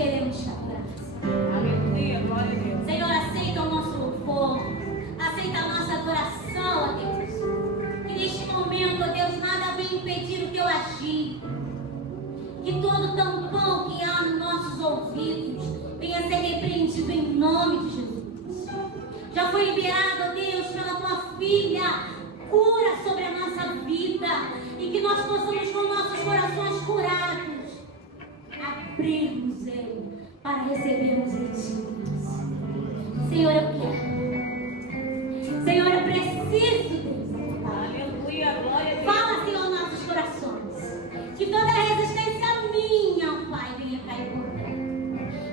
queremos te adorar. Aleluia, glória a Deus. Senhor, aceita o nosso louvor, aceita a nossa adoração, ó Deus. Que neste momento, ó Deus, nada venha impedir o teu agir. Que todo tampão que há nos nossos ouvidos venha ser repreendido em nome de Jesus. Já foi liberado, ó Deus, pela tua filha, cura sobre a nossa vida. E que nós possamos, com nossos corações curados, abrirmos ele para recebermos de ti. Senhor, eu quero. Senhor, eu preciso, Deus. Aleluia, glória a Deus. Fala, Senhor, nossos corações. Que toda resistência minha, Pai, venha cair por terra.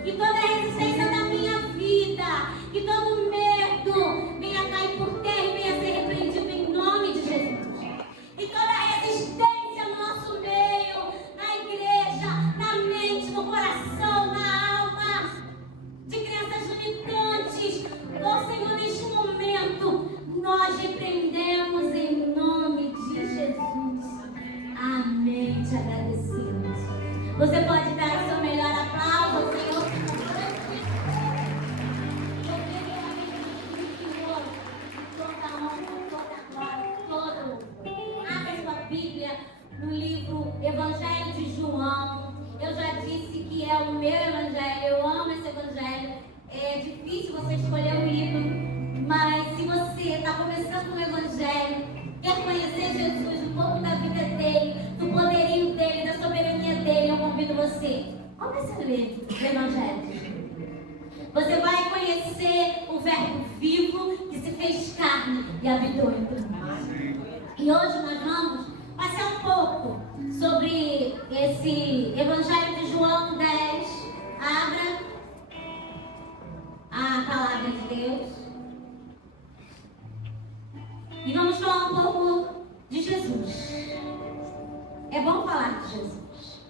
Que toda resistência da minha vida, que todo medo venha cair por terra e venha ser repreendido em nome de Jesus. E toda resistência no nosso meio, na igreja, na mente, no coração, na alma, de crenças limitantes, ó Senhor, neste momento, nós repreendemos em nome de Jesus. Amém. Te agradecemos. Você pode dar o seu melhor aplauso, Senhor. Abra sua Bíblia no livro Evangelho de João. Eu já disse que é o meu evangelho. Eu amo esse evangelho. É difícil você escolher um livro, mas se você está começando um evangelho, quer conhecer Jesus, um pouco da vida dele, do poderio dele, da soberania dele, eu convido você. Comece a ler o evangelho. Você vai conhecer o verbo vivo que se fez carne e habitou entre nós. E hoje nós vamos passar um pouco sobre esse Evangelho de João 10. Abra a palavra de Deus. E vamos falar um pouco de Jesus. É bom falar de Jesus.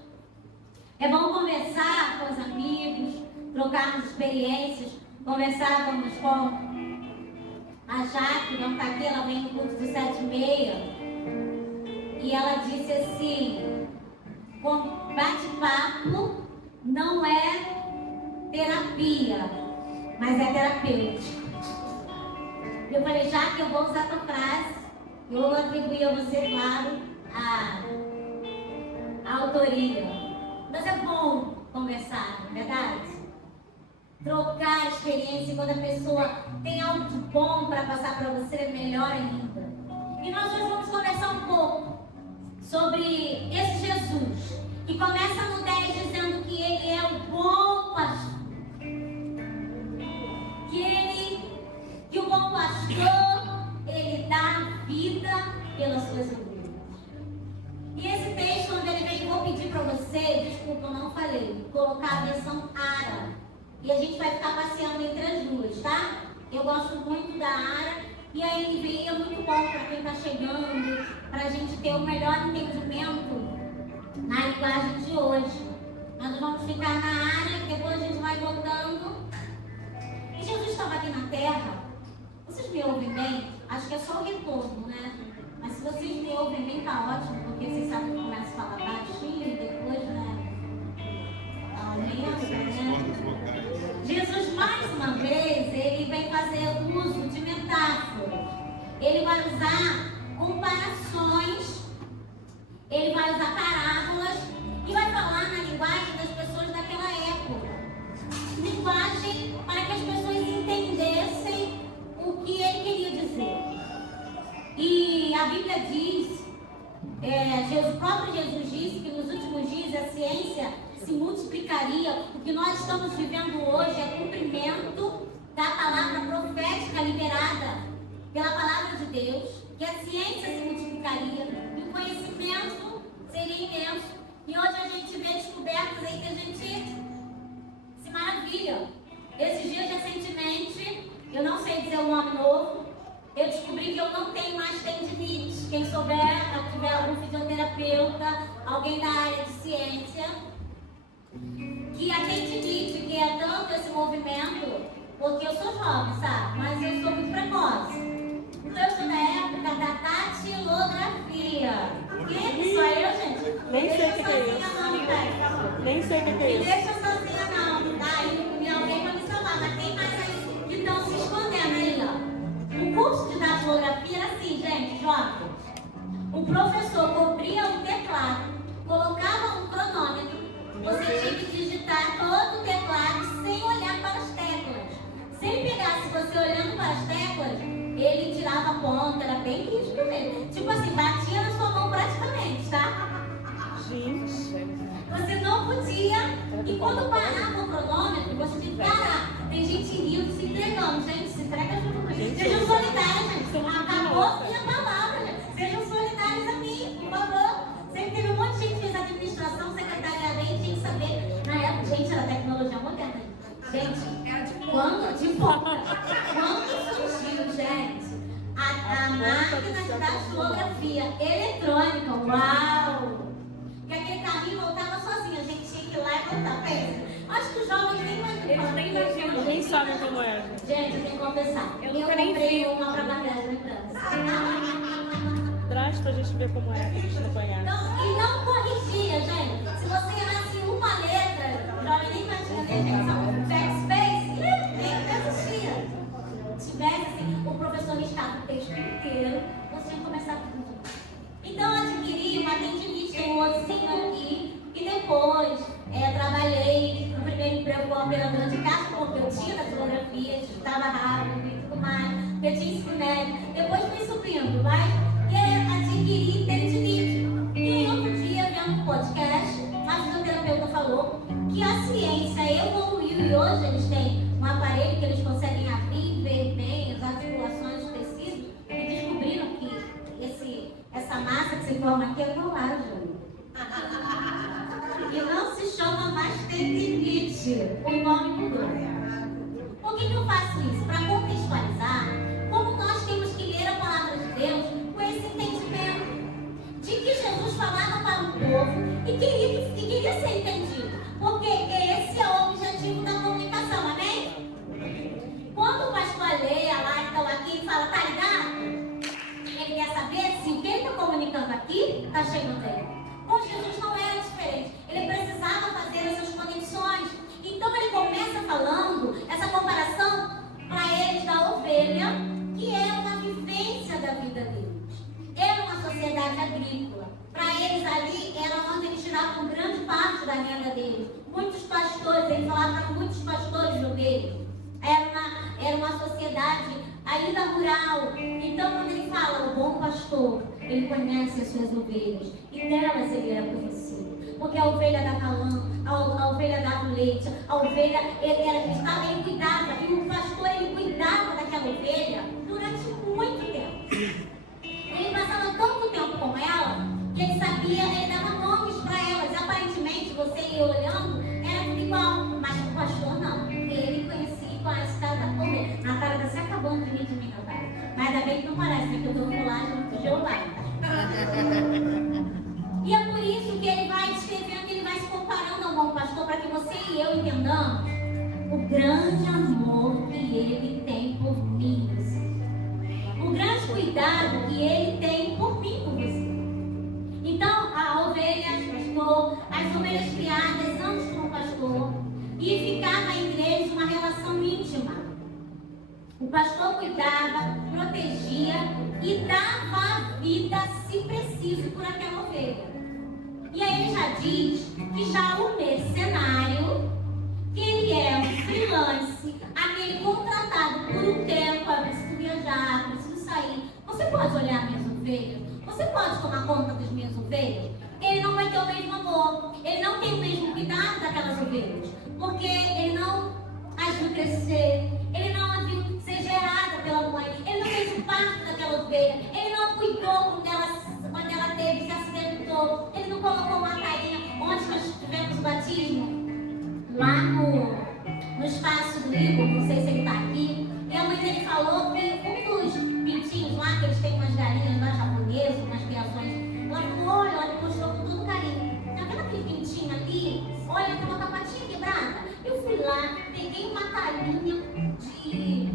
É bom conversar com os amigos, trocarmos experiências. Conversávamos com a Jaque, não está aqui, ela vem no culto de 7h30. E ela disse assim: bate-papo não é terapia, mas é terapêutico. Eu falei, Jaque, eu vou usar a tua frase. Eu vou atribuir a você, claro, a autoria. Mas é bom conversar, não é verdade? Trocar experiência, quando a pessoa tem algo de bom para passar para você, é melhor ainda. E nós hoje vamos conversar um pouco sobre esse Jesus, que começa no 10 dizendo que ele é o bom pastor. Que o bom pastor, ele dá vida pelas suas ovelhas. E esse texto, onde ele vem, vou pedir para você, desculpa, eu não falei, colocar a versão Ara. E a gente vai ficar passeando entre as duas, tá? Eu gosto muito da Ara e a NVI é muito bom para quem está chegando, para a gente ter o melhor entendimento na linguagem de hoje. Nós vamos ficar na Ara e depois a gente vai voltando. E Jesus estava aqui na terra. Vocês me ouvem bem? Acho que é só o retorno, né? Mas se vocês me ouvem bem, tá ótimo, porque vocês sabem que eu começo a falar baixinho e depois, né? Aumenta, né? Jesus, mais uma vez, ele vem fazer uso de metáforas. Ele vai usar comparações, ele vai usar parábolas e vai falar na linguagem das pessoas daquela época. Linguagem para que as pessoas entendessem o que ele queria dizer. E a Bíblia diz, o próprio Jesus disse que nos últimos dias a ciência se multiplicaria. O que nós estamos vivendo hoje é cumprimento da palavra profética liberada pela palavra de Deus, que a ciência se multiplicaria e o conhecimento seria imenso. E hoje a gente vê descobertas aí que a gente se maravilha. Esses dias recentemente, eu não sei dizer o nome novo, eu descobri que eu não tenho mais tendinite. Quem souber, tiver algum fisioterapeuta, alguém da área de ciência, que a tendinite, que é tanto esse movimento, porque eu sou jovem, sabe? Mas eu sou muito precoce. Então eu sou da época da datilografia. Que sou eu, gente? Nem sei o que é isso. isso. Nem sei o que é Me isso. deixa sozinha não. E quando parava o cronômetro, você tinha que parar. Tem gente rindo, se entregando. Gente, se entrega junto. Sejam solidários, gente. Acabou minha palavra, gente. Sejam solidários a mim, por favor. Sempre teve um monte de gente que fez administração, secretariamente, tinha que saber. Na época, gente, era tecnologia moderna. Gente, quando surgiu, gente, a máquina da datilografia eletrônica, uau! Que aquele carrinho voltava sozinho, a gente tinha que ir lá e voltar. Pensa, acho que os jovens nem imaginam. Nem sabem como é. Gente, eu tenho que confessar. Eu Eu nunca nem comprei vi. uma pra guardar as lembranças. Traz pra gente ver como é, que a gente não conhece. E não corrigia, gente. Se você errasse uma letra, o jovem nem imagina, né, gente? Backspace, nem existia. Se tivesse, assim, o professor listava o texto inteiro, você tinha que começar tudo. Então, eu adquiri uma tendinite, um ossinho aqui, e depois trabalhei no primeiro emprego como operadora de caixa, porque eu tinha datilografia, estudava rápido e tudo mais, eu tinha ensino médio. Depois fui subindo, mas adquiri tendinite. E outro dia, vendo um podcast, a fisioterapeuta falou que a ciência evoluiu e hoje eles têm um aparelho que eles conseguem abrir e ver bem as articulações dos tecidos e descobriram que essa massa que se forma aqui é colágeno. E não se chama mais tendinite, o nome mudou. Por que eu faço isso? Para contextualizar como nós temos que ler a palavra de Deus com esse entendimento de que Jesus falava para o povo e queria ser entendido, porque esse é o objetivo da comunicação, amém? Quando o pastor Leia lá, então aqui, fala, tá ligado? Ele quer saber se o que ele está comunicando aqui está chegando a ele. Com Jesus não era diferente. Ele precisava fazer essas conexões. Então ele começa falando essa comparação para eles da ovelha, que é uma vivência da vida deles. Era uma sociedade agrícola. Para eles ali era onde eles tiravam grande parte da renda deles. Muitos pastores, ele falava para muitos pastores de ovelhas. Era uma sociedade ainda rural. Então quando ele fala o bom pastor, ele conhece as suas ovelhas. E delas ele era conhecido. Porque a ovelha dava lã, a ovelha dava leite, a ovelha, ele cuidava. E o pastor, ele cuidava daquela ovelha durante muito tempo. Ele passava tanto tempo com ela, que ele sabia, ele dava nomes para elas. E aparentemente, você ia olhando, era tudo igual. Mas o pastor não. Ele conhecia qual estava da ovelha. Natália está se acabando de mim, Natália. Mas ainda bem que não parece, né? Que eu estou no colágeno do Jeová. E é por isso que ele vai descrevendo, ele vai se comparando ao bom pastor, para que você e eu entendamos o grande amor que ele tem por mim, você. O grande cuidado que ele tem por mim, por você. Então, a ovelha, pastor, as ovelhas criadas antes com o pastor, e ficava entre eles uma relação íntima. O pastor cuidava, protegia e dava a vida, se preciso, por aquela ovelha. E aí ele já diz que já o mercenário, que ele é um freelance, aquele contratado por um tempo, eu preciso viajar, preciso sair. Você pode olhar minhas ovelhas? Você pode tomar conta das minhas ovelhas? Ele não vai ter o mesmo amor, ele não tem o mesmo cuidado daquelas ovelhas, porque ele não as viu crescer, ele não as viu ser gerada pela mãe, ele não fez parte daquela ovelha, ele não a cuidou quando ela teve, se acidentou, ele não colocou uma carinha. Onde nós tivemos o batismo? Lá no espaço do Igor, não sei se ele está aqui, e a mãe dele falou que um dos pintinhos lá, que eles têm umas galinhas lá japonesas, umas criações, ela falou, olha, ela me mostrou com todo carinho. Tá vendo aquele pintinho ali? Olha, tem uma patinha quebrada. Eu fui lá, peguei uma talinha de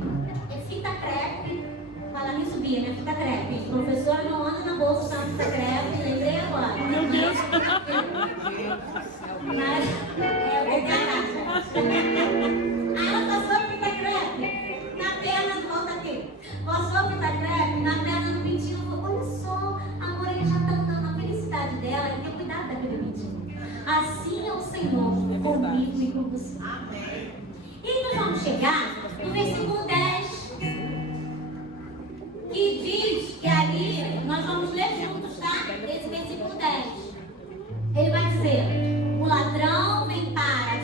fita crepe. Fala nisso, Bia, né? Fita crepe. Professora não anda na bolsa usando fita crepe, lembrei agora. Meu Deus! Mas, eu vou ganhar. Aí ela passou a fita crepe na perna, volta aqui. Passou a fita crepe na perna do pintinho. Falou, olha só, amor, ele já tá dando a felicidade dela, ele tem cuidado daquele pintinho. Assim é o Senhor comigo e com você. Amém. E aí nós vamos chegar no versículo 10, que diz que ali, nós vamos ler juntos, tá? Esse versículo 10. Ele vai dizer, o ladrão vem para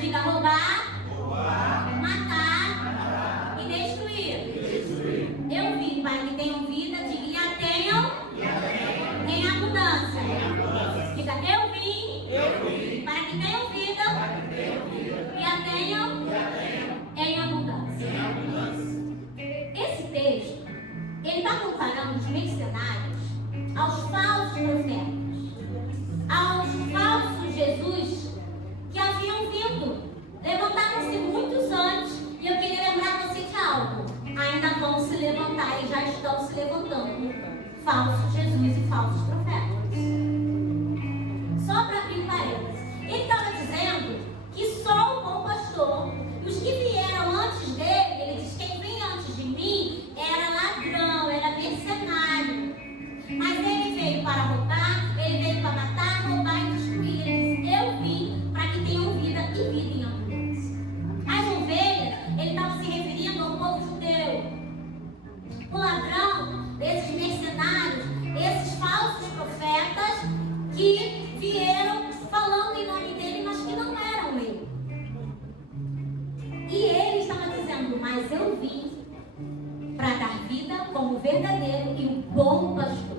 verdadeiro e o bom pastor.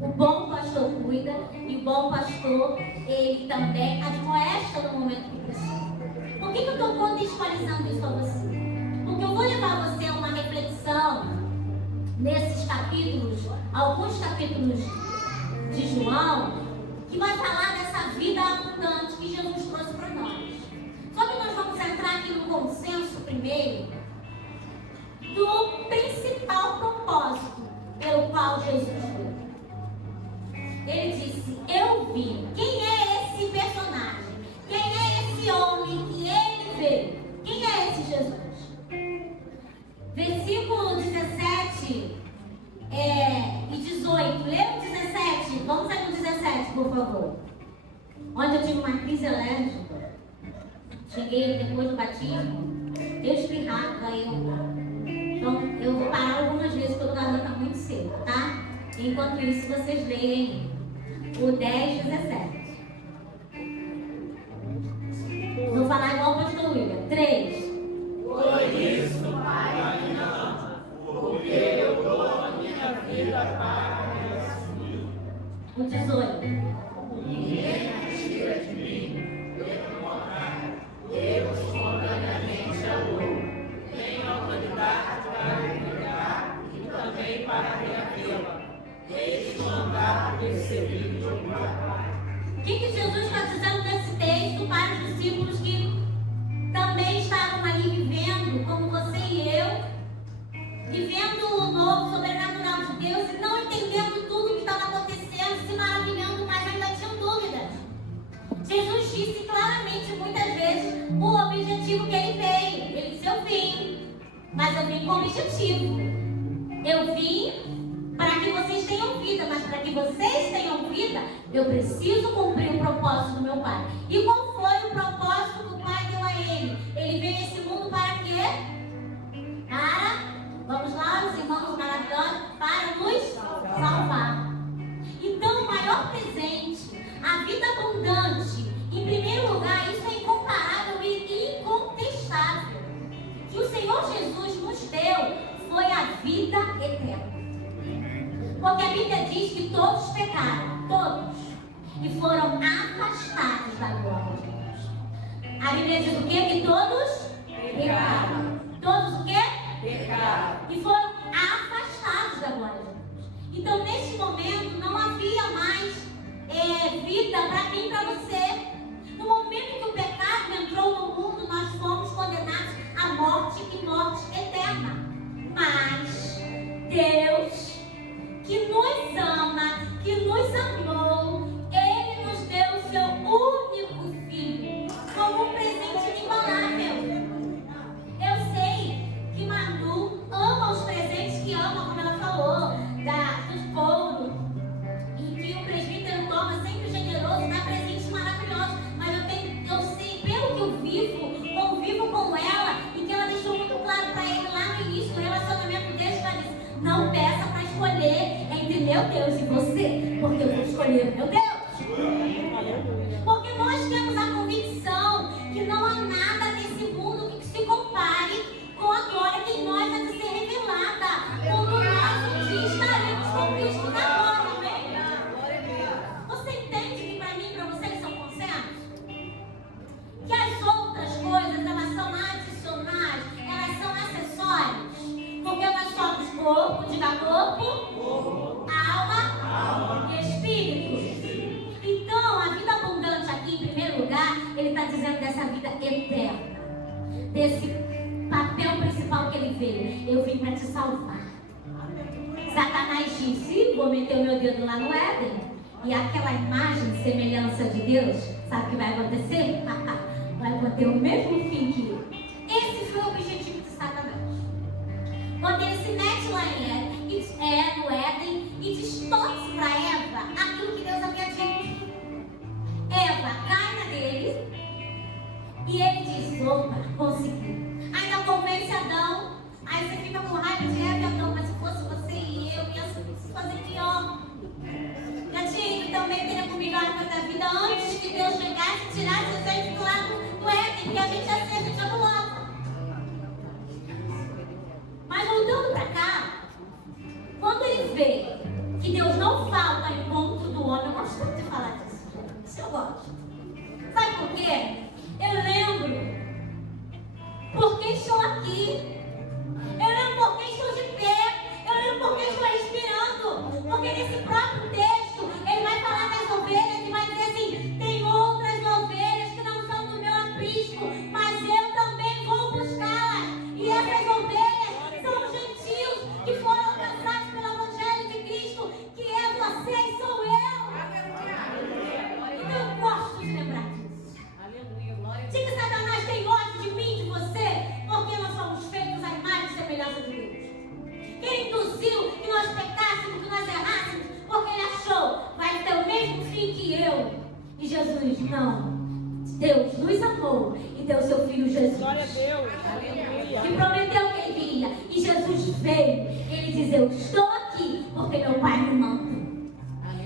O bom pastor cuida e o bom pastor, ele também admoesta no momento que precisa. Por que eu estou contextualizando isso a você? Porque eu vou levar você a uma reflexão nesses capítulos, alguns capítulos de João, que vai falar dessa vida abundante que Jesus trouxe para nós. Só que nós vamos entrar aqui no consenso primeiro do principal propósito pelo qual Jesus veio. Ele disse: eu vim. Quem é esse personagem? Quem é esse homem que ele veio? Quem é esse Jesus? Versículo 17 e 18. Lê o 17. Vamos aí no 17, por favor. Onde eu tive uma crise alérgica. Cheguei depois do batismo. Eu espirrava. Então eu vou parar algumas vezes pelo garganta muito cedo, tá? Enquanto isso, vocês leem o 10, 17. Vou falar igual o pastor William. 3. Por isso, Pai, me ama, porque eu dou a minha vida para resumir. O 18. Ninguém a tira de mim, pelo contrário, eu espontaneamente a dou. Tenho autoridade para entregar e também para reavê-la. Desde mandar receber de meu Pai. O que Jesus está dizendo nesse texto para os discípulos que também estavam ali vivendo, como você e eu, vivendo o novo sobrenatural de Deus e não entendendo tudo o que estava acontecendo, se maravilhando, mas ainda tinham dúvidas. Jesus disse claramente, muitas vezes, o objetivo que ele veio. Ele disse: eu vim, mas eu vim com objetivo. Eu vim para que vocês tenham vida, mas para que vocês tenham vida, eu preciso cumprir o propósito do meu Pai. E qual foi o propósito que o Pai deu a ele? Ele veio a esse mundo para quê? Vamos lá, os irmãos maravilhosos, para nos salvar. Então, o maior presente, a vida abundante, em primeiro lugar, isso é incomparável e incontestável. Que o Senhor Jesus nos deu foi a vida eterna. Porque a Bíblia diz que todos pecaram, todos, e foram afastados da glória de Deus. A Bíblia diz o quê? Que todos pecaram. Todos o quê? Pecaram. E foram afastados da glória de Deus. Então, neste momento, não havia mais vida para mim e para você. No momento que o pecado entrou no mundo, nós fomos condenados à morte e morte eterna. Mas Deus, que nos ama, que nos amou, Ele nos deu o seu único Filho como um presente inigualável. Eu sei que Manu ama os presentes que ama, como ela falou, dos couros, e que o presbítero toma sempre generoso, dá presentes maravilhosos. Mas eu sei, pelo que eu vivo, convivo com ela, e que ela deixou muito claro para ele lá no início do relacionamento dele, ela disse: não peça para escolher entre meu Deus e você, porque eu vou escolher o meu Deus. Porque nós temos a convicção que não há nada nesse mundo que se compare com a glória que em nós há de ser revelada. Quando nós um dia estaremos com Cristo na glória, amém? Você entende que para mim e para você isso é um consenso? Que as outras coisas, elas são adicionais, elas são acessórios. Porque nós somos corpo, diga corpo, alma e espírito. Então, a vida abundante aqui, em primeiro lugar, ele está dizendo dessa vida eterna. Desse papel principal que ele veio. Eu vim para te salvar. Satanás disse: vou meter o meu dedo lá no Éden, e aquela imagem, semelhança de Deus, sabe o que vai acontecer? Vai ter o mesmo fim que eu. Esse foi o objetivo de Satanás. Quando ele se mete lá no Éden e distorce para Eva aquilo que Deus havia dito. Eva cai na dele e ele diz: opa, consegui. Ainda convence Adão. Aí você fica com raiva de Eva e Adão: mas se fosse você e eu, ia fazer pior. Já tinha ido também ter comigo a árvore da vida antes que Deus chegasse e tirasse a gente do lado do Éden, porque a gente ia ser, a gente ia pular. Mas voltando para cá, quando quê? Eu lembro porque estou aqui. Eu lembro porque estou de pé. Eu lembro porque estou respirando. Porque nesse próprio texto, ele vai falar das ovelhas e vai dizer assim: tem outras ovelhas que não são do meu aprisco, mas eu também vou buscá-las. E essas ovelhas são os gentios que foram alcançados pelo Evangelho de Cristo, que é você e sou eu. Então eu gosto de lembrar disso. Diga: Satanás tem ódio de mim, de você, porque nós somos feitos à imagem e semelhança de Deus. Quem induziu que nós pecássemos, que nós errássemos, porque ele achou, vai ter o mesmo fim que eu. E Jesus, não. Deus nos amou e deu seu Filho Jesus. Glória a Deus. Aleluia. Que prometeu que ele viria. E Jesus veio. Ele diz: eu estou aqui porque meu Pai me manda.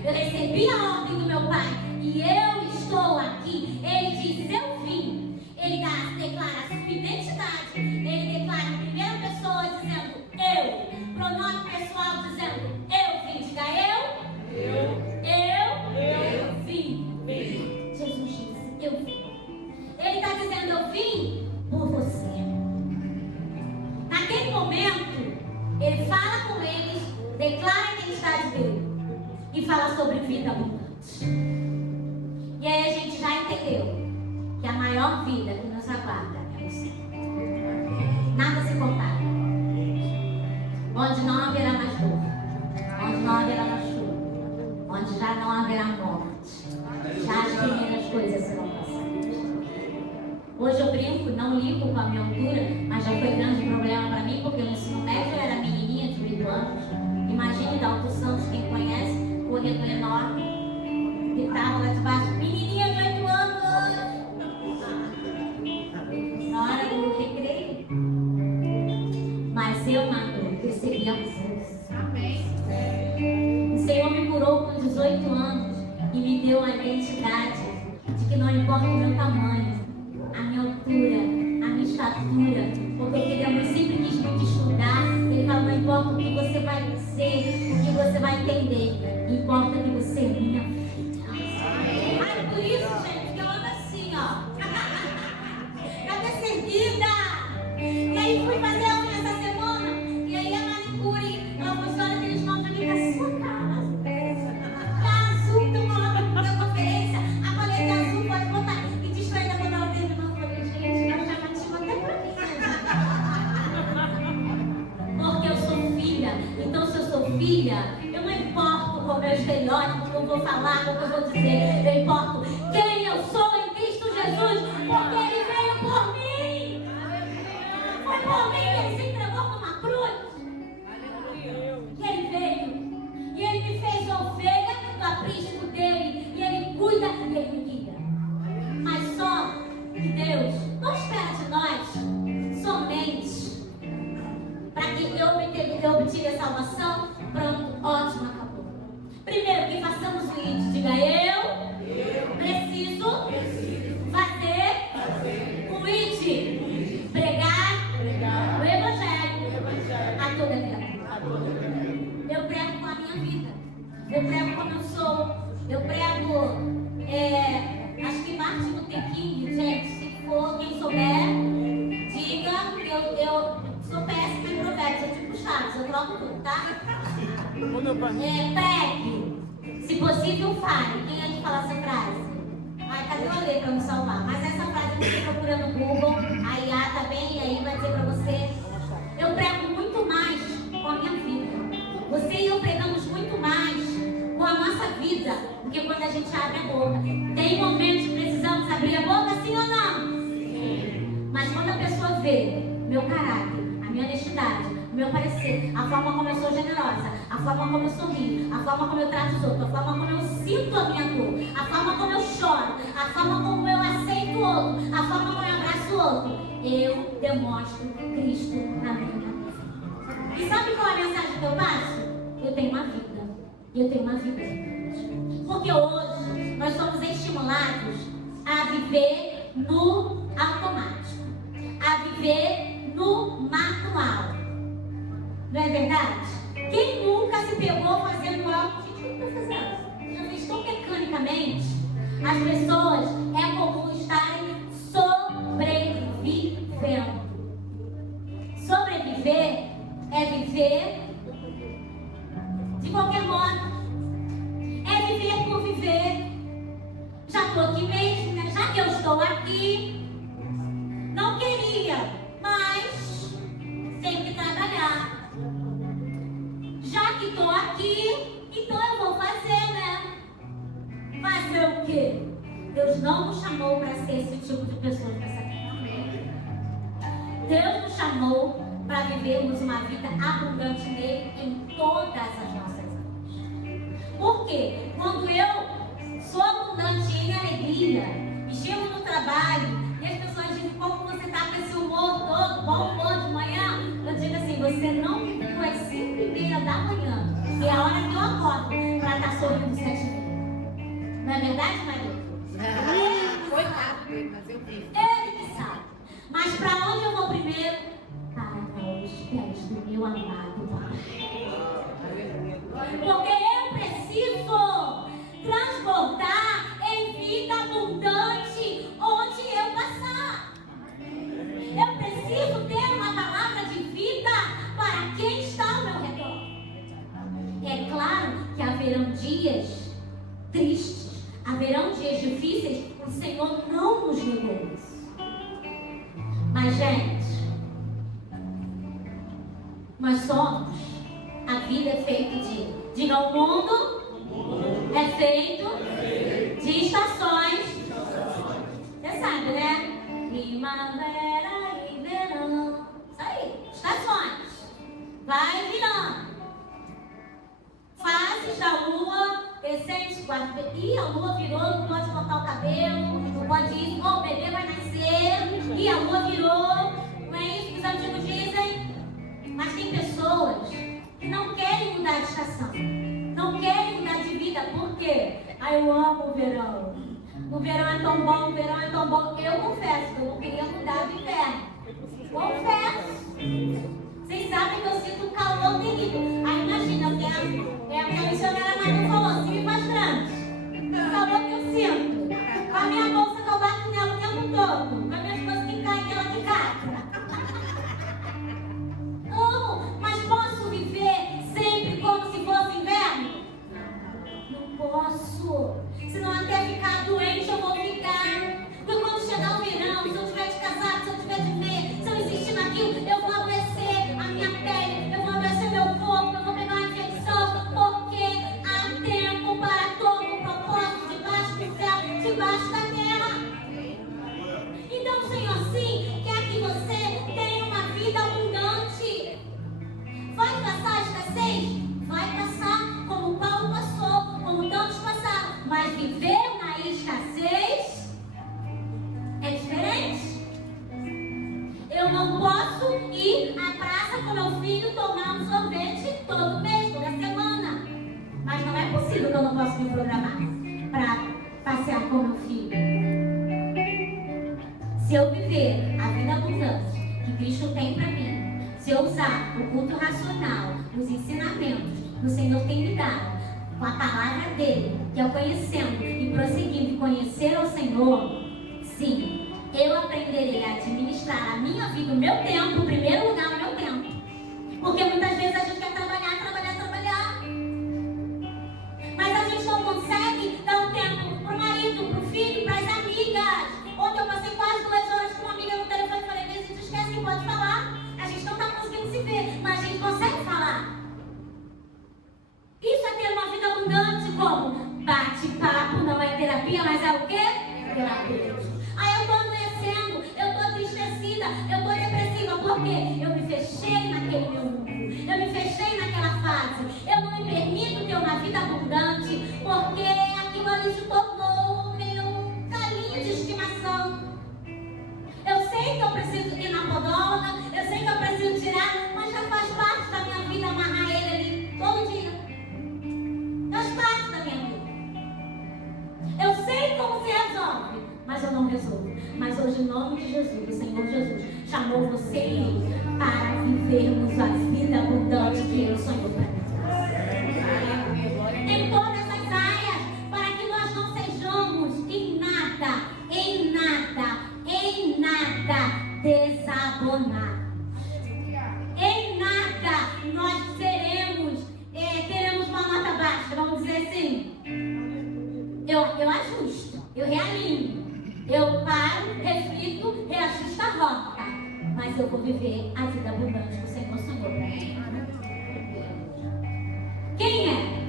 Eu recebi a ordem do meu Pai e eu estou aqui. Ele diz: eu vim. Ele declara a sua identidade. Ele declara em primeira pessoa dizendo: eu. Pronome pessoal dizendo: eu vim. Diga: eu vim. Jesus disse: eu vim. Ele está dizendo: eu vim por você. Naquele momento, ele fala com eles, declara a identidade dele e fala sobre vida abundante. E aí a gente já entendeu que a maior vida que nos aguarda é o céu. Nada se compara. Onde não haverá mais dor, onde não haverá mais choro, onde já não haverá morte, já as primeiras coisas serão passadas. Hoje eu brinco, não ligo com a minha altura, mas já foi grande problema para mim, porque no ensino médio eu era menininha de 8 anos. Imagine Dalton Santos, quem conhece, corredor enorme, gritava lá de baixo: menininha de 8 anos! Na hora do recreio. Mas eu, Manu, recebi a força. Amém. O Senhor me curou com 18 anos e me deu a identidade de que não importa o meu tamanho, a minha altura, a minha estatura, porque eu queria, sempre quis muito estudar. Ele fala: não importa o que você vai dizer, o que você vai entender, importa que você é minha filha. Ai, por isso, gente, que eu ando assim, ó. Cadê servida? E aí fui fazer a unha essa semana, e aí a manicure, ela falou assim: olha, aqueles nomes ali com a sua cara. Tá azul, então coloca na conferência, a paleta azul, pode botar. E distraída quando ela terminou, eu falei: gente, ela já batiu até pra mim. Porque eu sou filha. Então, se eu sou filha, eu não importo qual é o meu estereótipo, o que eu vou falar, o que eu vou dizer. Eu importo quem eu sou em Cristo Jesus, porque Ele veio por mim. Foi por mim que Ele se entregou numa cruz. E Ele veio. E Ele me fez ovelha do aprisco dEle. E Ele cuida e Ele me guia. Mas só que Deus não espera de nós somente para que eu obtive a salvação. Pronto, ótimo, acabou. Primeiro, que façamos o ID. Diga: eu preciso fazer o ID. Pregar o Evangelho a toda criatura. Eu prego com a minha vida. Eu prego como eu sou. Eu prego, acho que Martin Luther King, gente, se for quem souber, diga que eu sou péssima em provérbios, eu tipo Chaves, eu troco tudo, tá? Pregue, se possível fale. Quem é que fala essa frase? Ai, cadê o Ale para me salvar? Mas essa frase você procura no Google, a IA tá bem, e aí vai dizer para você. Eu prego muito mais com a minha vida. Você e eu pregamos muito mais com a nossa vida do que quando a gente abre a boca. Tem momentos que precisamos abrir a boca, sim ou não? Sim. Mas quando a pessoa vê meu caráter, a minha honestidade, o meu parecer, a forma como eu sou generosa, a forma como eu sorrio, a forma como eu trato os outros, a forma como eu sinto a minha dor, a forma como eu choro, a forma como eu aceito o outro, a forma como eu abraço o outro, eu demonstro Cristo na minha vida. E sabe qual é a mensagem que eu passo? Eu tenho uma vida. E eu tenho uma vida. Porque hoje nós somos estimulados a viver no automático, a viver no manual. Não é verdade? Quem nunca se pegou fazendo algo? Gente, o que eu estou fazendo? Já fiz tão mecanicamente. As pessoas, é comum estar estou aqui, não queria, mas tenho que trabalhar. Já que estou aqui, então eu vou fazer, né? Fazer o quê? Deus não nos chamou para ser esse tipo de pessoa nessa terra. Deus nos chamou para vivermos uma vida abundante nele em todas as nossas áreas. Por quê? Quando eu sou abundante em alegria e chego no trabalho e as pessoas dizem como você está com esse humor todo, bom humor de manhã, eu digo assim, você não me viu às 5:30 da manhã, que é a hora que eu acordo para estar sorrindo 7:30. Não é verdade, Maria? Foi rápido, mas eu vi. Ele que sabe. Mas para onde eu vou primeiro? Para os pés do meu amado Pai. Porque eu preciso transbordar em vida abundante onde eu passar. Eu preciso ter uma palavra de vida para quem está ao meu redor. É claro que haverão dias tristes, haverão dias difíceis, o Senhor não nos negou isso. Mas, gente, nós somos, a vida é feita de, diga, o mundo é feito de estações. Você sabe, né? Primavera e verão. Isso aí, estações. Vai virando. Fases da lua, recente, e a lua virou, não pode cortar o cabelo, não pode ir, o bebê vai nascer, e a lua virou, não é isso que os antigos dizem? Mas tem pessoas que não querem mudar de estação, não querem mudar de vida, por quê? Eu amo o verão. O verão é tão bom, o verão é tão bom. Eu confesso que eu não queria mudar de inverno. Confesso. Vocês sabem que eu sinto um calor terrível. Aí imagina, a minha missionária Manu falou, se me faz grande. O calor que eu sinto. Com a minha bolsa que eu bato nela o tempo todo. Com as minhas coisas que caem ela que cai. Amo, mas posso viver sempre como se fosse inverno? Não posso. Senão até ficar doente eu vou ficar. Porque quando chegar o verão, se eu tiver de casaco, se eu tiver de meia, se eu insistir naquilo, eu vou adoecer a minha pele, eu vou adoecer meu corpo, eu vou pegar uma infecção, porque há tempo para todo o propósito debaixo do céu, debaixo da terra. Então, Senhor, sim, quer que você tenha uma vida abundante. Vai passar a escassez? Vai passar, como Paulo passou, como tantos passaram. Mas viver na escassez é diferente. Eu não posso ir à praça com meu filho tomar um sorvete todo mês, toda semana. Mas não é possível que eu não possa me programar para passear com meu filho. Se eu viver a vida abundante que Cristo tem para mim, se eu usar o culto racional, os ensinamentos que o Senhor tem me dado, com a palavra dele, que eu conhecendo e prosseguindo e conhecer ao Senhor, sim, eu aprenderei a administrar a minha vida, o meu tempo, em primeiro lugar, o meu tempo. Porque muitas vezes a gente quer trabalhar. Mas a gente não consegue dar um tempo para o marido, para o filho, para as amigas. Ontem eu passei quase 2 horas com uma amiga no telefone e falei, a gente esquece que pode falar. A gente não está conseguindo se ver, mas a gente consegue falar. Isso é ter uma vida abundante, como bate-papo, não é terapia, mas é o quê? Terapia. Aí eu estou adoecendo, eu estou entristecida, eu estou depressiva, porque eu me fechei naquele meu mundo, eu me fechei naquela fase, eu não me permito ter uma vida abundante, porque aquilo ali se tornou o meu carinho de estimação. Eu sei que eu preciso ir na podóloga, eu sei que eu preciso tirar, mas já faz parte da minha vida amarrar ele ali todo dia. Faz parte da minha vida. Eu sei como se resolve, mas eu não resolvo. Mas hoje, em nome de Jesus, o Senhor Jesus chamou você e eu para vivermos a vida abundante que Ele sonhou para nós. Em todas as áreas, para que nós não sejamos em nada desabonados. Em nada nós teremos uma nota baixa, vamos dizer assim. Eu ajusto, eu realinho, eu paro. paro, reflito, reajusto a rota. Mas eu vou viver a vida abundante que o Senhor sonhou para mim. Quem é?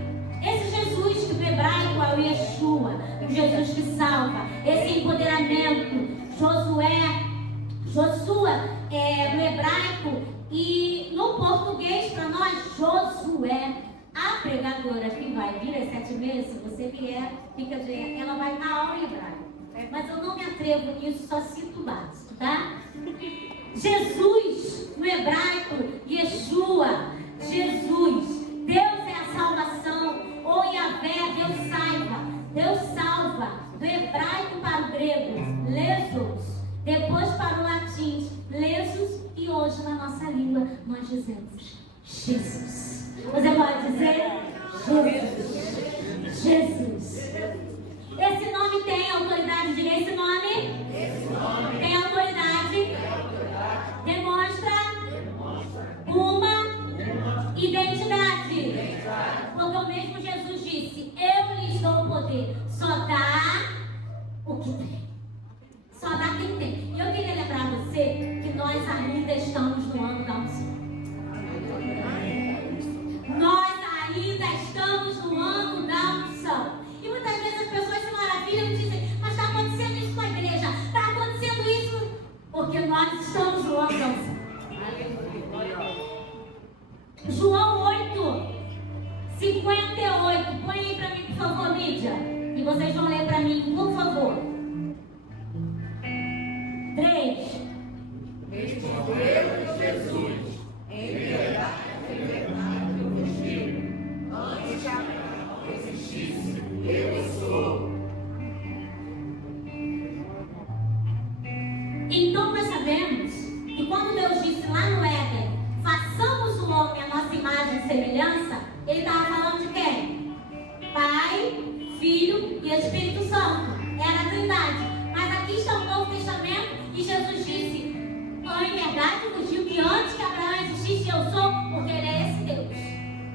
Esse Jesus que no hebraico é o Yeshua, o Jesus que salva, esse empoderamento. Josué no hebraico e no português para nós, Josué. A pregadora que vai vir às 7h30, se você vier, fica de... ela vai na aula em hebraico. Mas eu não me atrevo nisso, só cito o básico, tá? Jesus, no hebraico, Yeshua, Jesus. Deus é a salvação, ou Yahvé, Deus salva, do hebraico para o grego, lesos, depois para o latim, lesos, e hoje na nossa língua nós dizemos Jesus. Você pode dizer Jesus. Jesus. Esse nome tem autoridade, diga esse nome. Tem autoridade. Demonstra uma identidade. Porque o mesmo Jesus disse: eu lhes dou o poder. Só dá o que tem. Só dá quem tem. E eu queria lembrar você que nós ainda estamos no ano da unção. Nós ainda estamos no ano da unção. E muitas vezes as pessoas se maravilham e dizem: mas está acontecendo isso com a igreja, está acontecendo isso porque nós estamos no ano da unção. João 8:58. Põe aí para mim, por favor, mídia. E vocês vão ler para mim, por favor. 3. Respondeu Jesus: em verdade eu vos digo, antes que Abraão existisse, eu sou. Então nós sabemos que quando Deus disse lá no Éden: façamos o homem a nossa imagem e semelhança, Ele estava falando de quem? Pai, Filho e Espírito Santo. Era a Trindade. Mas aqui está o Novo Testamento e Jesus disse: em verdade vos digo que antes que Abraão existisse, eu sou, porque Ele é esse Deus.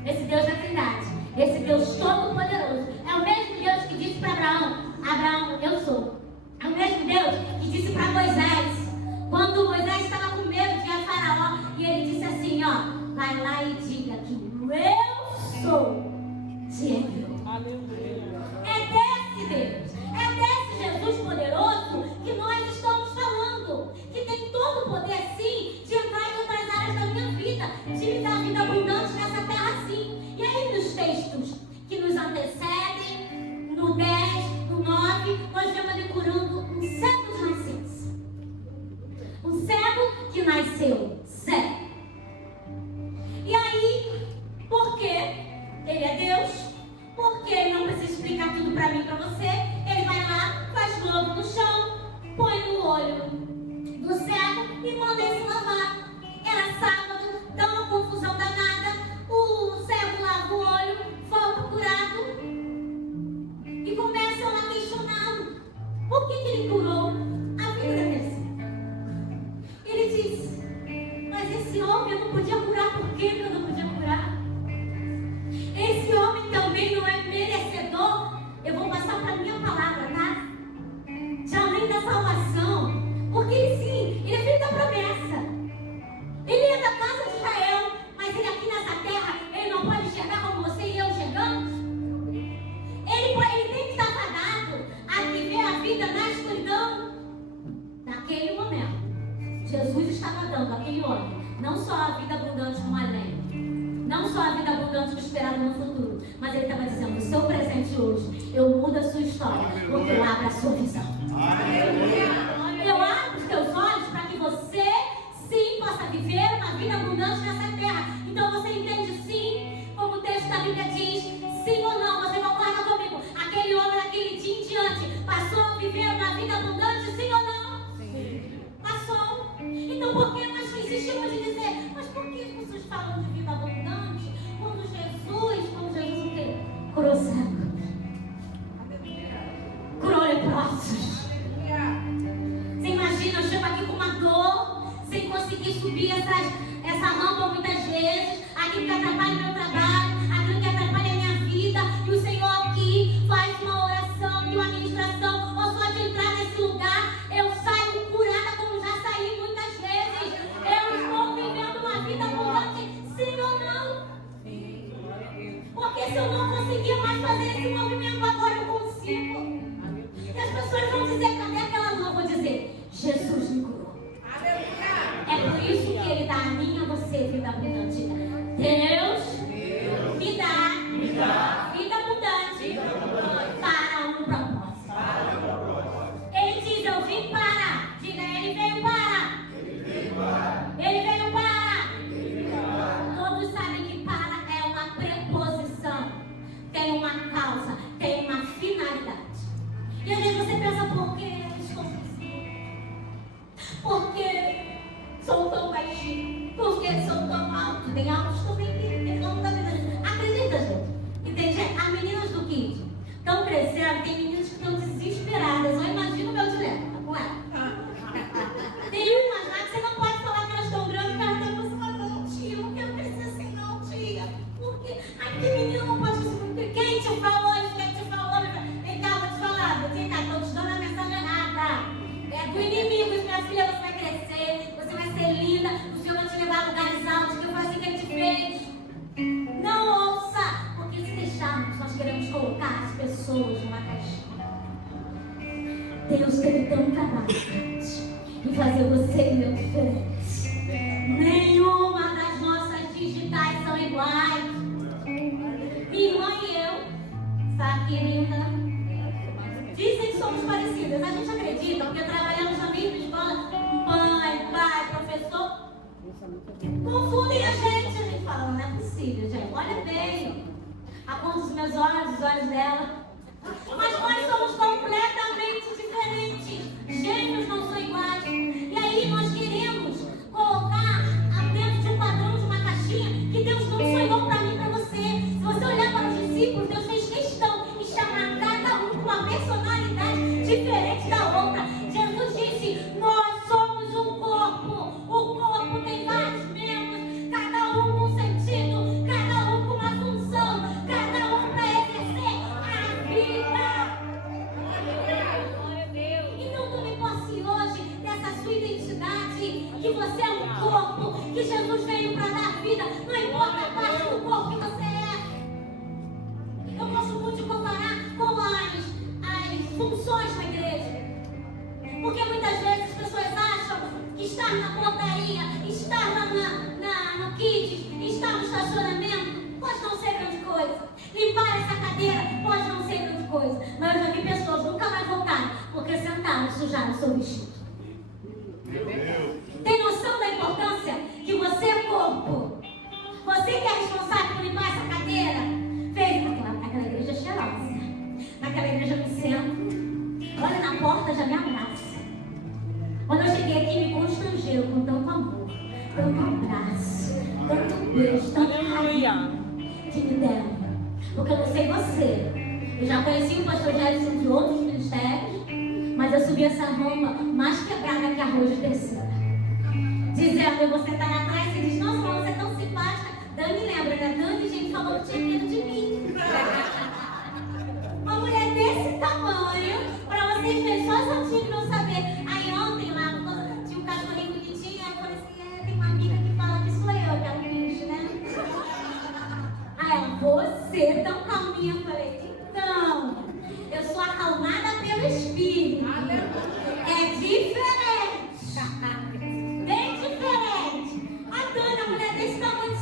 Esse Deus da Trindade. Esse Deus todo-poderoso. É o mesmo Deus que disse para Abraão: Abraão, eu sou. É o mesmo Deus que disse para Moisés, quando Moisés estava com medo de ir a Faraó, e ele disse assim: ó, vai lá e diga que eu sou te enviou. É desse Deus, é desse Jesus poderoso que nós estamos falando, que tem todo o poder sim de entrar em outras áreas da minha vida, de me dar vida abundante nessa terra sim. E aí nos textos que nos antecedem, no 10, no 9, nós vamos decorando um cego de nascença. Um cego que nasceu cego. E aí, por quê? Ele é Deus. Porque ele não precisa explicar tudo para mim e para você. Ele vai lá, faz lodo no chão, põe no olho do cego e manda ele se lavar. Era sábado, dá uma confusão danada. O cego lava o olho, volta curado e começam a questioná-lo. Por que ele curou a vida dele? Ele disse: mas esse homem eu não podia curar. Por que eu não podia curar? Esse homem também não é merecedor. Eu vou passar para a minha palavra, tá? De além da salvação. Porque ele sim, ele é filho da promessa. Ele é da casa de Israel. Mas ele aqui nessa terra, ele não pode enxergar como você e eu enxergamos. Ele tem que estar fadado a viver a vida na escuridão. Naquele momento, Jesus estava dando àquele homem não só a vida abundante no além, não só a vida abundante que esperava no futuro, mas ele estava dizendo: o seu presente hoje, eu mudo a sua história, porque eu abro a sua visão. Eu abro os teus olhos para que você sim possa viver uma vida abundante nessa terra. Então você entende sim, como o texto da Bíblia diz, sim ou não? Você concorda comigo? Aquele homem naquele dia em diante passou a viver uma vida abundante, sim ou não? Sim. Passou. Então por que nós insistimos em dizer: mas por que as pessoas falam de vida abundante quando Jesus o quê? Curou cego, curou leprosos. Você imagina, eu chego aqui com uma dor, sem conseguir subir essa rampa muitas vezes, aquilo que atrapalha o meu trabalho, aquilo que atrapalha a minha vida, e o Senhor aqui faz uma oração, de uma ministração, ou só de entrar nesse lugar, eu e fazer você e eu diferente. Nenhuma das nossas digitais são iguais. Minha irmã e eu, sabe, linda? Dizem que somos parecidas. A gente acredita, porque trabalhamos na mesma escola. Mãe, pai, professor. Confundem a gente fala, não é possível, gente. Olha bem. Aponta os meus olhos, os olhos dela. Mas nós somos completamente diferentes. Gêmeos não são iguais. E aí nós queremos colocar dentro de um padrão, de uma caixinha, que Deus não sonhou para mim e para você. Se você olhar para os discípulos, Deus fez questão de chamar cada um com uma personalidade diferente da outra. Jesus disse, nós somos um corpo. O corpo tem vários membros, cada um com um sentido, cada um com uma função, cada um para exercer a vida. Então tome posse hoje dessa sua identidade, que você é um corpo, que Jesus veio para dar vida, não importa a parte do corpo que você é. Eu gosto muito de comparar com as funções da igreja, porque muitas vezes as pessoas acham que estar na portaria, estar lá no kids, estar no estacionamento, pode não ser grande coisa. Limpar essa cadeira pode não ser grande coisa. Mas eu já vi pessoas nunca mais voltarem, porque sentaram e sujaram o seu vestido. Tem noção da importância que você é corpo? Você que é responsável por limpar essa cadeira, fez naquela igreja cheirosa, naquela igreja no centro. Olha, na porta já me abraça. Quando eu cheguei aqui, me constrangeu com tanto amor, tanto abraço, tanto beijo, tanto carinho que me deram. Porque eu não sei você, eu já conheci o pastor Jefferson de outros ministérios, mas eu subi essa rampa mais quebrada que arroz de terceira. Dizendo, eu vou sentar atrás e diz, nossa, você é tão simpática. Dani lembra, né? Dani, gente, falou que tinha medo de mim. Uma mulher desse tamanho, pra vocês verem, só essa antiga não saber. Aí ontem lá, tinha um cachorrinho bonitinho, aí eu falei assim, tem uma amiga que fala que sou eu, que é um bicho, né? Aí ela, você tão calminha. Eu falei, então, eu sou acalmada pelo Espírito. É diferente. Bem diferente. A Dani, a mulher desse tamanho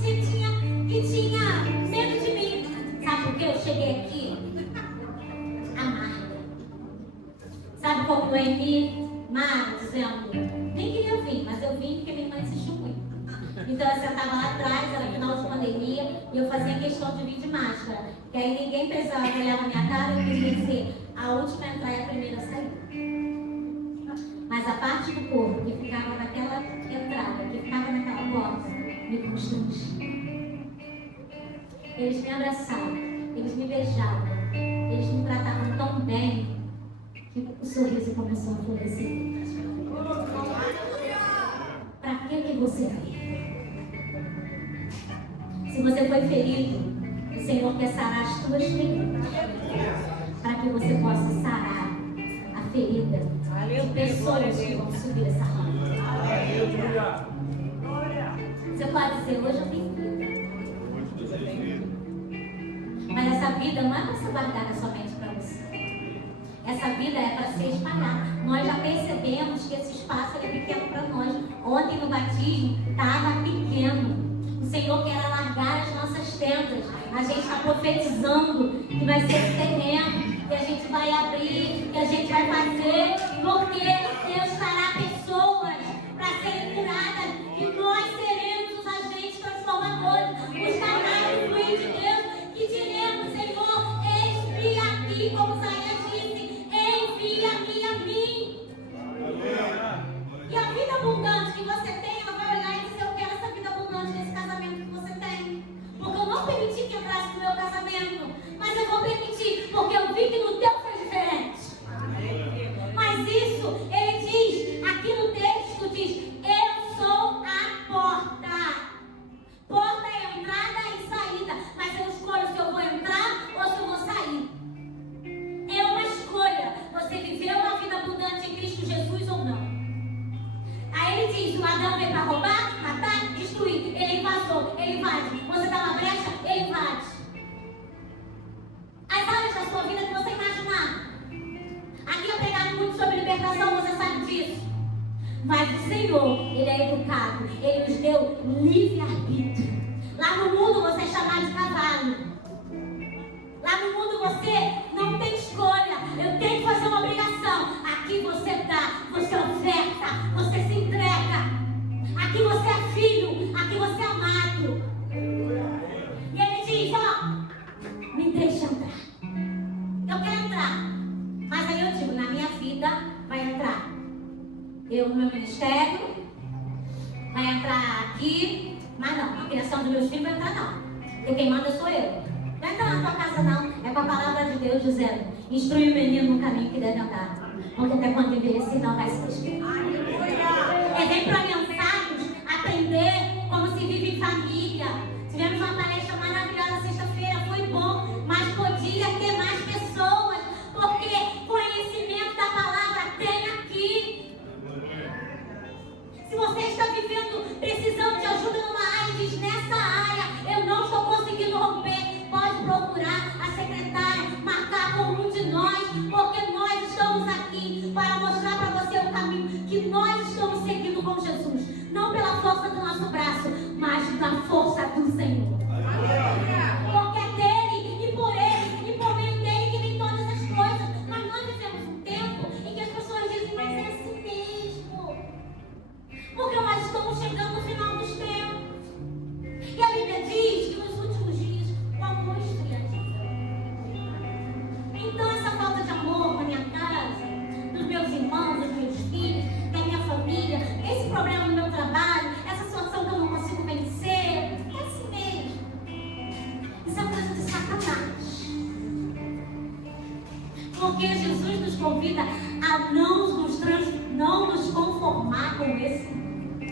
que tinha medo de mim. Sabe por que eu cheguei aqui? Amarga. Sabe como eu vim? Mar, dizendo, nem queria vir, mas eu vim porque minha irmã insistiu muito. Então eu sentava lá atrás, era final de pandemia, e eu fazia questão de vir de máscara. Que aí ninguém precisava olhar na minha cara e queria dizer, a última a entrar e a primeira a sair. Mas a parte do corpo que ficava naquela entrada, que ficava naquela porta, me constrangia. Eles me abraçavam, eles me beijavam, eles me tratavam tão bem que o sorriso começou a florescer. Para que você veio? Se você foi ferido, o Senhor quer sarar as tuas feridas, para que você possa sarar a ferida de pessoas que vão subir essa rampa. Você pode dizer, hoje eu tenho vida. Mas essa vida não é para ser guardada somente para você. Essa vida é para ser espalhada. Nós já percebemos que esse espaço é pequeno para nós. Ontem no batismo estava pequeno. O Senhor quer alargar as nossas tendas. A gente está profetizando que vai ser esse terreno, que a gente vai abrir, que a gente vai fazer, porque Deus fará pessoas para serem curadas e nós seremos os agentes transformadores, os canais de fluir de Deus, que diremos, Senhor, eis-me aqui, como Isaías disse, envia-me a mim. E a vida abundante que você tem, ela vai olhar e dizer, eu quero essa vida abundante nesse casamento que você tem. Porque eu não permiti que entrasse no meu casamento, mas eu vou permitir, porque eu vi que no teu foi diferente. Mas isso, ele diz, aqui no texto diz, eu sou a porta. Porta é entrada e saída, mas eu escolho se eu vou entrar ou se eu vou sair. É uma escolha, você viveu uma vida abundante em Cristo Jesus ou não. Aí ele diz, o ladrão veio para roubar, matar, destruir. Ele invasou, ele invade. Você dá uma brecha, ele invade. As áreas da sua vida que você imaginar. Aqui eu pregado muito sobre libertação, você sabe disso. Mas o Senhor, Ele é educado. Ele nos deu livre-arbítrio. Lá no mundo você é chamado de cavalo. Lá no mundo você não tem escolha. Eu tenho que fazer uma obrigação. Aqui você dá, você oferta, você se entrega. Aqui você é filho, aqui você é amado. E Ele diz, ó, me deixa entrar. Eu quero entrar. Mas aí eu digo, na minha vida vai entrar. Eu no meu ministério, vai entrar aqui. Mas não, a criação dos meus filhos vai entrar não. Porque quem manda sou eu. Não vai entrar na tua casa não. É com a palavra de Deus dizendo, instrui o menino no caminho que deve andar. Porque até quando envelhecer não vai se desviar. Exemplo-orientados, aprender como se vive em família. Tivemos uma palestra maravilhosa sexta-feira, foi bom, mas podia ter mais pessoas, porque conhecimento da palavra tem aqui. Se você está vivendo, precisando de ajuda numa área, diz nessa área, eu não estou conseguindo romper, pode procurar a secretária, marcar com um de nós, porque nós estamos aqui para mostrar para você o caminho que nós estamos seguindo com Jesus. Não pela força do nosso braço, mas da força do Senhor. Porque é dele, e por ele, e por meio dele que vem todas as coisas. Mas nós vivemos um tempo em que as pessoas dizem, mas é assim mesmo. Porque nós estamos chegando no final dos tempos. E a Bíblia diz que nos últimos dias o amor esfriaria. Então essa falta de amor na minha casa, dos meus irmãos, dos meus filhos, da minha família, esse problema no meu trabalho, essa situação que eu não consigo vencer, é assim mesmo. Isso é coisa de Satanás. Porque Jesus nos convida a não nos conformar com esse mundo,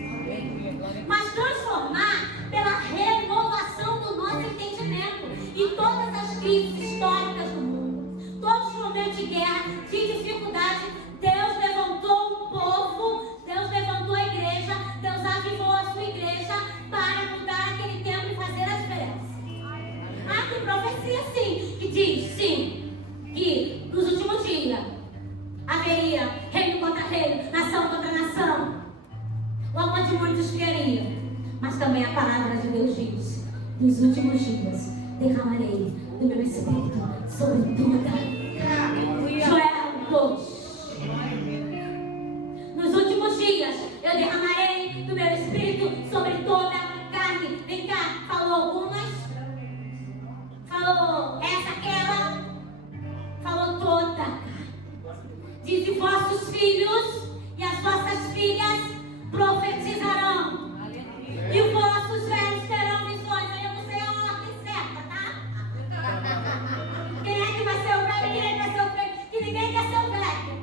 mas transformar pela renovação do nosso entendimento. E todas as crises históricas do mundo, todos os momentos de guerra, de dificuldade, Deus levantou um povo, Deus levantou a igreja, Deus avivou a sua igreja para mudar aquele tempo e fazer a diferença. Ah, tem profecia sim, que diz sim, que nos últimos dias haveria reino contra reino, nação contra nação. Logo onde muitos criariam. Mas também a palavra de Deus diz, nos últimos dias derramarei do meu espírito sobre toda. Joel 2. Nos últimos dias eu derramarei do meu espírito sobre toda carne. Vem cá, falou algumas? Falou essa, aquela? Falou toda carne. Diz, e vossos filhos e as vossas filhas profetizarão. E os vossos velhos terão visões. Aí eu não sei a ordem certa, tá? Quem é que vai ser o velho? Quem é que vai ser o velho? Que ninguém quer ser o velho.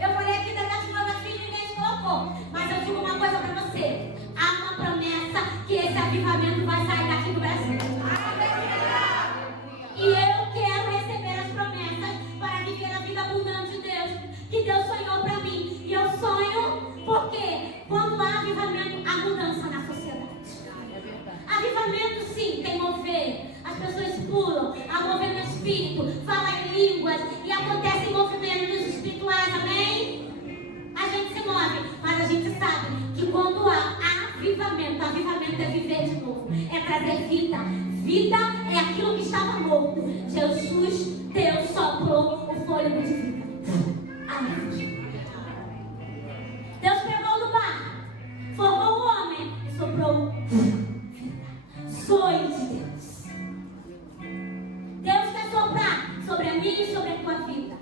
Eu falei aqui da décima da filha e ninguém se colocou. Mas eu digo uma coisa pra você. Há uma promessa que esse avivamento vai sair daqui do Brasil. E eu quero receber as promessas para viver a vida abundante de Deus, que Deus sonhou para mim. E eu sonho porque quando há avivamento, há mudança na sociedade. Avivamento sim, tem mover. As pessoas pulam, há mover no espírito, falam em línguas e acontecem movimentos espirituais, amém? A gente se move, mas a gente sabe que quando há avivamento é viver de novo, é trazer vida. Vida é aquilo que estava morto. Jesus, Deus soprou o fôlego de vida. Amém. Deus pegou no barro, formou o homem e soprou vida. Sois de Deus. Deus quer soprar sobre a minha e sobre a tua vida,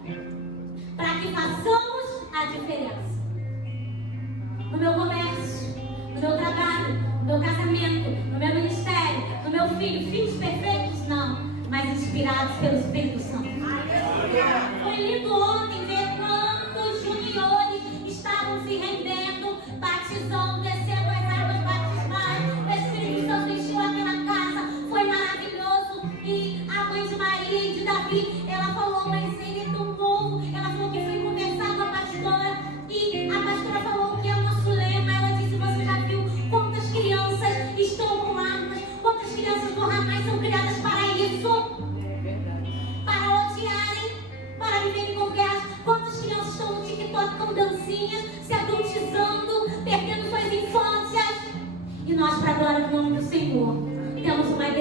para que façamos a diferença. No meu comércio, no meu trabalho, no meu casamento, no meu ministério, no meu filho. Filhos perfeitos? Não, mas inspirados pelo Espírito Santo. Foi lindo ontem ver quantos juniores estavam se rendendo, batizando, descendo as águas batismais. O Espírito Santo encheu aquela casa, foi maravilhoso. E a mãe de Maria e de Davi, ela falou, mas ele é tão novo. Ela falou que foi conversar com a pastora e a pastora falou o que é o nosso lema. Ela disse, você já viu quantas crianças estão com armas, quantas crianças do Hamas são criadas para isso? Para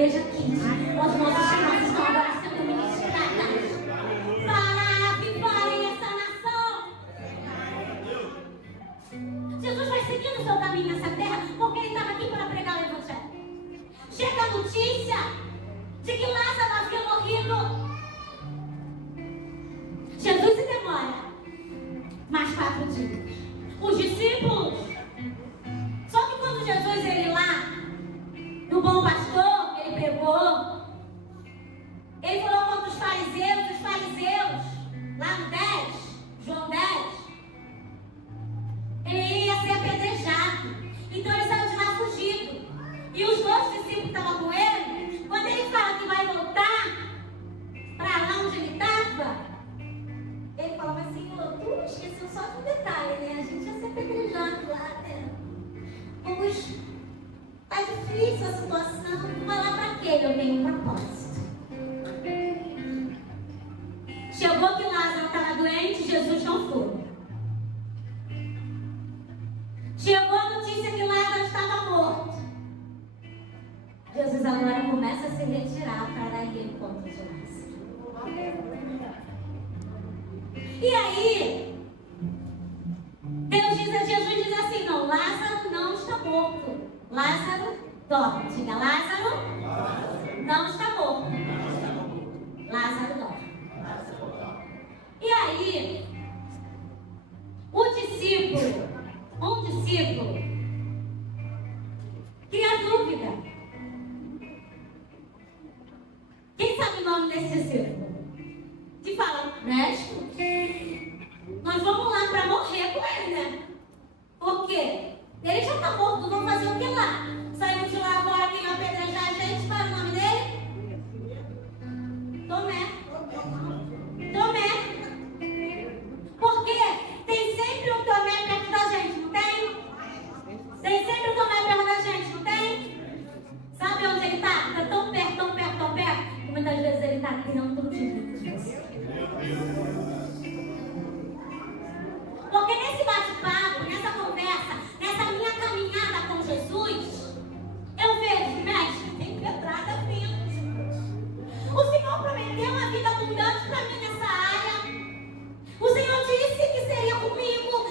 igreja aqui, onde nossos irmãos estão agora sendo ministradas para avivarem essa nação. Jesus vai seguindo o seu caminho nessa terra porque ele estava aqui para pregar o evangelho. Chega a notícia de que Lázaro havia morrido. Jesus se demora mais 4 dias. Os discípulos. Só que quando Jesus ele lá no Bom Pastor, ele pregou, ele falou contra os fariseus, lá no 10, João 10, ele ia ser apedrejado. Então ele saiu de lá fugido. E os 2 discípulos estavam com ele. Quando ele fala que vai voltar para lá onde ele estava, ele falou assim: tu esqueceu só de um detalhe, né? A gente ia ser apedrejado lá, né? Tá difícil a situação. Tu vai lá para quê? Eu tenho um propósito. Chegou que Lázaro estava doente, Jesus não foi. Chegou a notícia que Lázaro estava morto. Jesus agora começa a se retirar para ir ao encontro de Lázaro. E aí, Jesus diz assim: não, Lázaro não está morto. Lázaro dorme. Diga: Lázaro não está morto. Lázaro dorme. E aí, um discípulo, cria dúvida. Quem sabe o nome desse discípulo? Que fala: mestre, nós vamos lá para morrer com ele, né? Por quê? Ele já está morto, vamos fazer o que lá? Saímos de lá agora, quem vai apedrejar a gente? Qual é o nome dele? Tomé. Por quê? Tem sempre um Tomé perto da gente, não tem? Tem sempre um Tomé perto da gente, não tem? Sabe onde ele está? Está tão perto, tão perto, tão perto, que muitas vezes ele está criando tudo de você. Porque nesse bate-papo, nessa conversa, nessa minha caminhada com Jesus, eu vejo, mestre, tem pedrada vindo. O Senhor prometeu uma vida abundante para mim nessa área. O Senhor disse que seria comigo,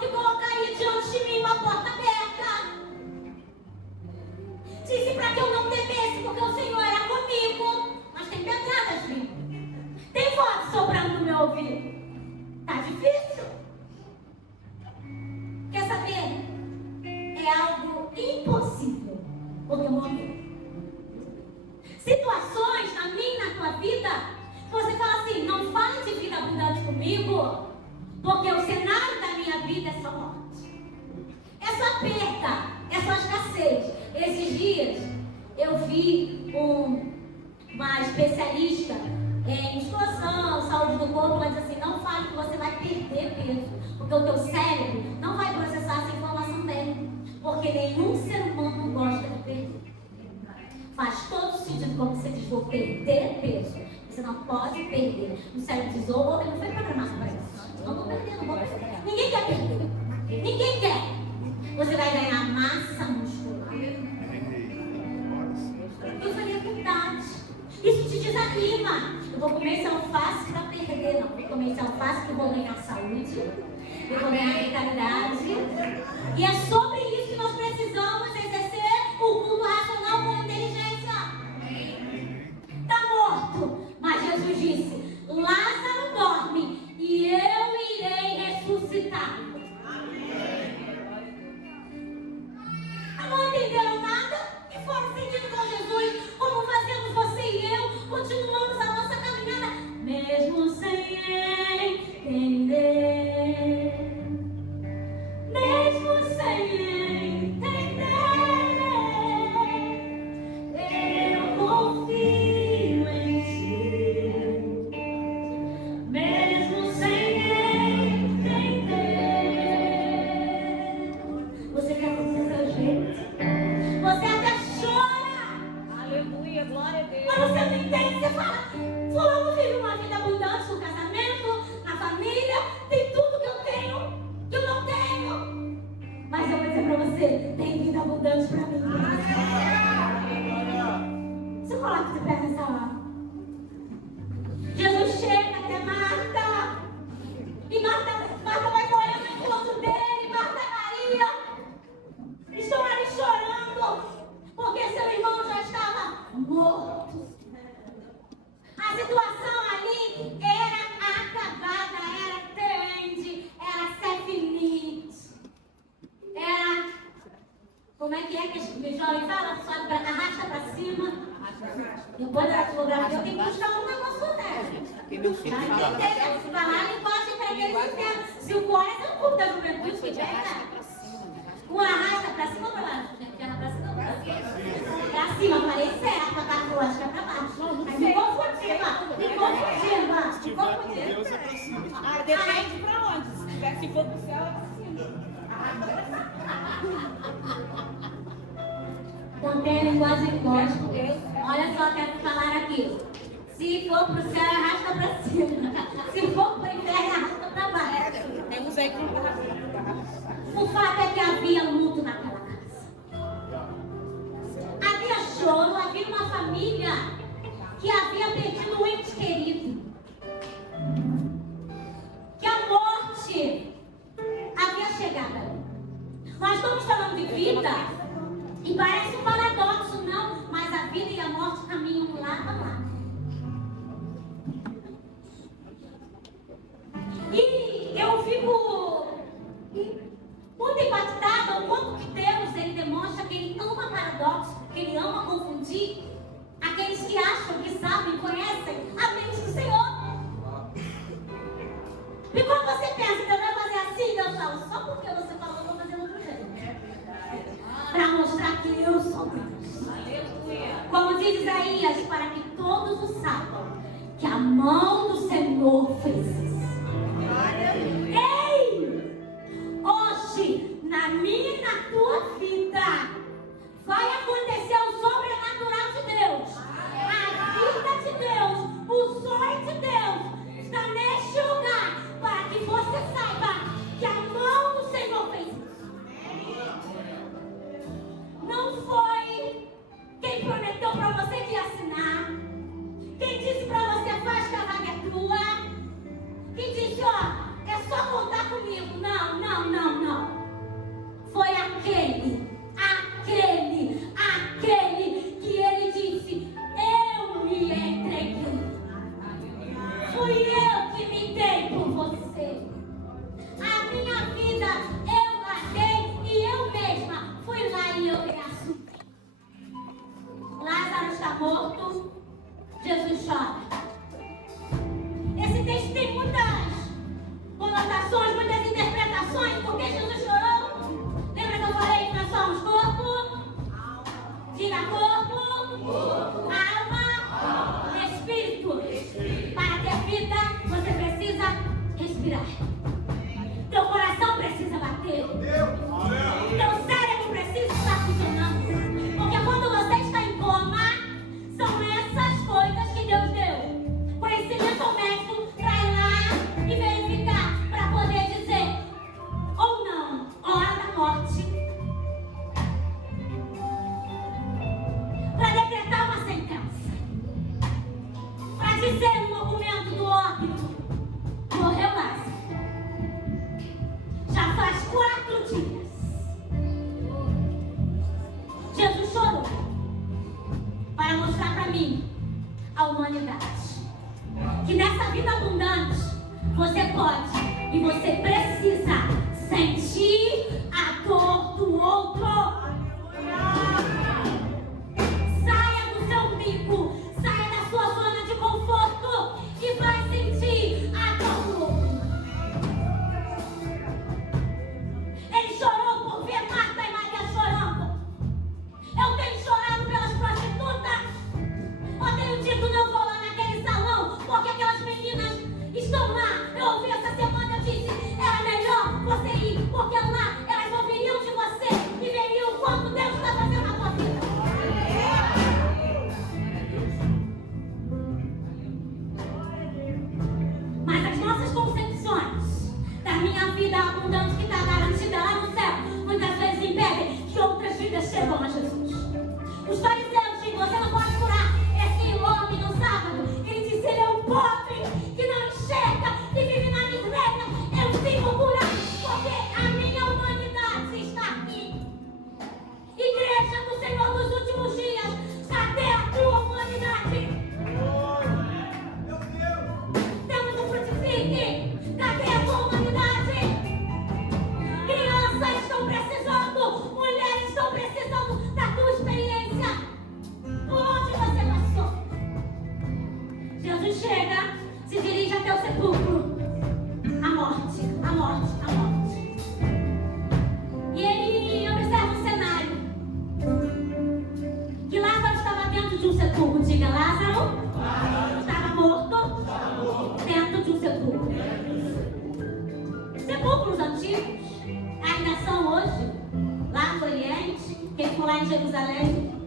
que colocaria diante de mim uma porta aberta. Disse para que eu não temesse, porque o Senhor era comigo. Mas tem pedradas vindo. Tem voz soprando no meu ouvido. Tá difícil. Quer saber? É algo impossível. Porque morreu. Situações na minha e na tua vida, você fala assim: não fale de vida abundante comigo, porque o cenário da minha vida é só morte. É só perda, é só escassez. Esses dias eu vi uma especialista em musculação, saúde do corpo. Ela diz assim: não fale que você vai perder peso, porque o teu cérebro não vai processar essa informação dele, porque nenhum ser humano gosta de perder. Faz todo sentido quando você diz: vou perder peso. Você não pode perder. O cérebro diz: oh, ele não foi programado para isso. Não vou perder, não vou perder. Ninguém quer perder. Ninguém quer. Você vai ganhar massa muscular. Eu falei: verdade. Isso te desanima. Eu vou comer esse alface para perder. Não, vou comer esse alface que eu vou ganhar saúde. Eu vou ganhar vitalidade. E é sobre isso que nós precisamos exercer o culto racional com inteligência. Está morto. Mas Jesus disse: Lázaro dorme e eu irei ressuscitar. Não entenderam nada e foram seguindo com Jesus, como fazemos você e eu. Continuamos a nossa caminhada, mesmo sem entender. Mesmo sem entender, eu confio em ti. Mesmo sem entender, você quer fazer do seu jeito. Você até chora. Aleluia, glória a Deus. Mas você não entende, você fala: fulano vive uma vida abundante no casamento, na família, tem tudo que eu tenho, que eu não tenho. Mas eu vou dizer pra você: tem vida abundante pra mim. Me jovem, fala, sobe, arrasta pra cima. Depois da tipografia eu tenho que puxar um negócio dessa. Porque meu filho fala. Se falar, linguagem para aquele sistema. 5 horas é um culto da juventude que pega. Um arrasta pra cima ou pra baixo? Terra pra cima ou pra baixo? Pra cima, falei certo, pra baixo, acho que é pra baixo. Mas me confundindo, me confundindo. Ah, depende pra onde. Se for pro céu, é pra cima. Também a linguagem cósmica. Olha só, quero falar aqui. Se for pro céu, arrasta pra cima. Se for pro inferno, arrasta pra baixo. Tem uns aí que não arrasta. O fato é que havia luto naquela casa. Havia choro, havia uma família que havia perdido um ente querido. Que a morte havia chegado ali. Nós estamos falando de vida e parece um paradoxo, não, mas a vida e a morte caminham lado a lado. E eu fico muito impactada o quanto que Deus ele demonstra que ele ama paradoxo, que ele ama confundir aqueles que acham que sabem, conhecem a mente do Senhor. E quando você pensa que Deus vai fazer assim, Deus fala, só porque você falou, eu vou fazer outro jeito. Para mostrar que eu sou Deus. Como diz Isaías, para que todos o saibam que a mão do Senhor fez isso. Ei! Hoje, na minha e na tua vida, vai acontecer o sobrenatural de Deus. A vida de Deus, o sonho de Deus está neste lugar para que você saiba que a mão do Senhor fez isso. Não foi quem prometeu para você de assinar, quem disse para você faz que a vaga é tua, quem disse, ó, é só contar comigo. Não, não, não, não. Foi aquele que ele disse, eu me entreguei. Fui eu que me dei por você. A minha vida eu larguei e eu mesma fui lá e eu reassumi. Lázaro está morto, Jesus chora. Esse texto tem muitas conotações, muitas interpretações. Por que Jesus chorou? Lembra que eu falei que nós somos corpo? Diga corpo, alma, espírito. Para ter vida, você precisa respirar. Teu coração precisa bater. Teu cérebro precisa estar funcionando. Porque quando você está em coma, são essas coisas que Deus deu. Conhecimento ao médico para ir lá e verificar, para poder dizer ou não, hora da morte. Para decretar uma sentença. Para dizer no documento do óbito, morreu Lázaro. Já faz 4 dias. Jesus chorou para mostrar para mim a humanidade. Que nessa vida abundante você pode e você precisa sentir a dor do outro. Saia do seu umbigo, saia da sua zona de conforto e vai sentir a dor do outro. Ele chorou por ver Marta e Maria chorando. Eu tenho chorado pelas prostitutas. Eu tenho dito, não vou lá naquele salão, porque aquelas meninas estão lá. Eu ouvi essa semana, eu disse, era melhor você ir, em Jerusalém.